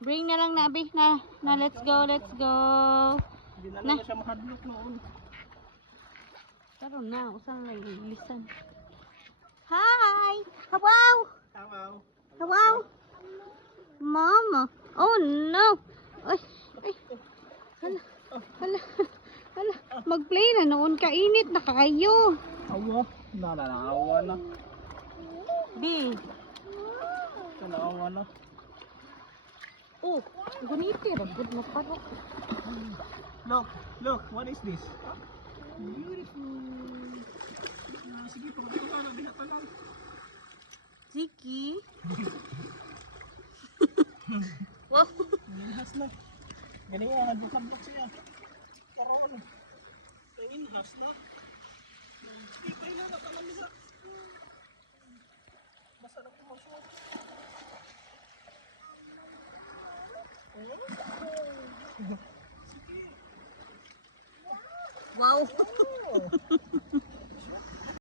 Bring na lang na, Abi. Na, let's go, let's go. Hindi na lang siya mahadlok noon. Karon na, usang lisan. Hi! Hawaw! Tawaw. Hawaw! Mama! Oh no! Ay! Ay! Hala! Hala! Hala! Mag-play na noon. Kainit na kayo. Awa. Nanawa na. B. Nanawa na. Oh! Guniti. Ragod na parok. Look, what is this? Beautiful. Sige, pagod ka na, diha ka lang. Ziki. Wow! Inhas na. Ganyan nga, nagbukat-buk siya. Karoon. Inhas na. Ipay na nakalamisa. Basta na pumasok. Wow!